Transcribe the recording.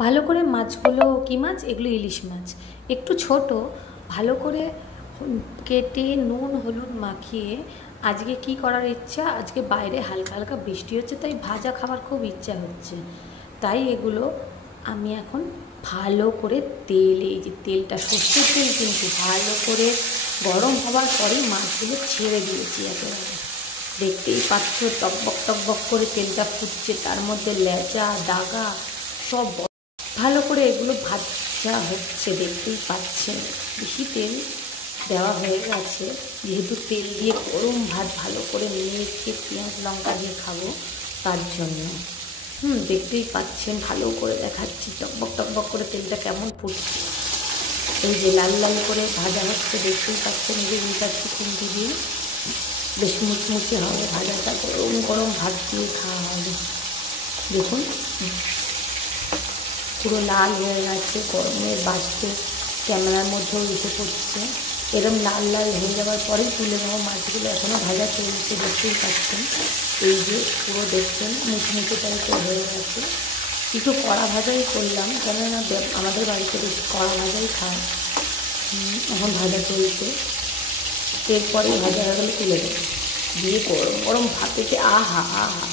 ভালো করে মাছগুলো, কী মাছ এগুলো, ইলিশ মাছ একটু ছোট, ভালো করে কেটে নুন হলুদ মাখিয়ে, আজকে কি করার ইচ্ছা, আজকে বাইরে হালকা হালকা বৃষ্টি হচ্ছে তাই ভাজা খাবার খুব ইচ্ছা হচ্ছে, তাই এগুলো আমি এখন ভালো করে তেলে, এই যে তেলটা সর্ষের তেল কিন্তু ভালো করে গরম হওয়ার পরেই মাছগুলো ছেড়ে দিয়েছি একেবারে। দেখতেই পাচ্ছ টকবক টকবক করে তেলটা ফুটছে, তার মধ্যে লেজা ডাগা সব ভালো করে এগুলো ভাজা হচ্ছে, দেখতেই পাচ্ছেন। বেশি তেল দেওয়া হয়ে গেছে, যেহেতু তেল দিয়ে গরম ভাত ভালো করে মেখে পেঁয়াজ লঙ্কা দিয়ে খাবো, তার জন্য। দেখতেই পাচ্ছেন, ভালো করে দেখাচ্ছি টকবক টকবক করে তেলটা কেমন ফুটছে। এই যে লাল লাল করে ভাজা হচ্ছে, দেখতেই পাচ্ছেন। এই যে উল্টাচ্ছি খুন্তি দিয়ে, বেশ মুচমুচে হবে ভাজাটা, গরম গরম ভাত দিয়ে খাওয়া হবে। দেখুন পুরো লাল হয়ে গেছে, গরমের বাষ্পে ক্যামেরার মধ্যেও এসে পড়ছে। এরকম লাল লাল হয়ে যাওয়ার পরেই তুলে নেবো মাছগুলো, এখনও ভাজা চলছে, দেখতেই পাচ্ছেন। এই যে পুরো দেখছেন মুচমুচে টাইপের হয়ে গেছে। একটু কড়া ভাজাই করলাম, কেননা আমাদের বাড়িতে বেশি কড়া ভাজাই খায়। এখন ভাজা চলছে, এরপরে ভাজা হয়ে গেলে তুলে দেবো, দিয়ে গরম গরম ভাতেতে আহা আহা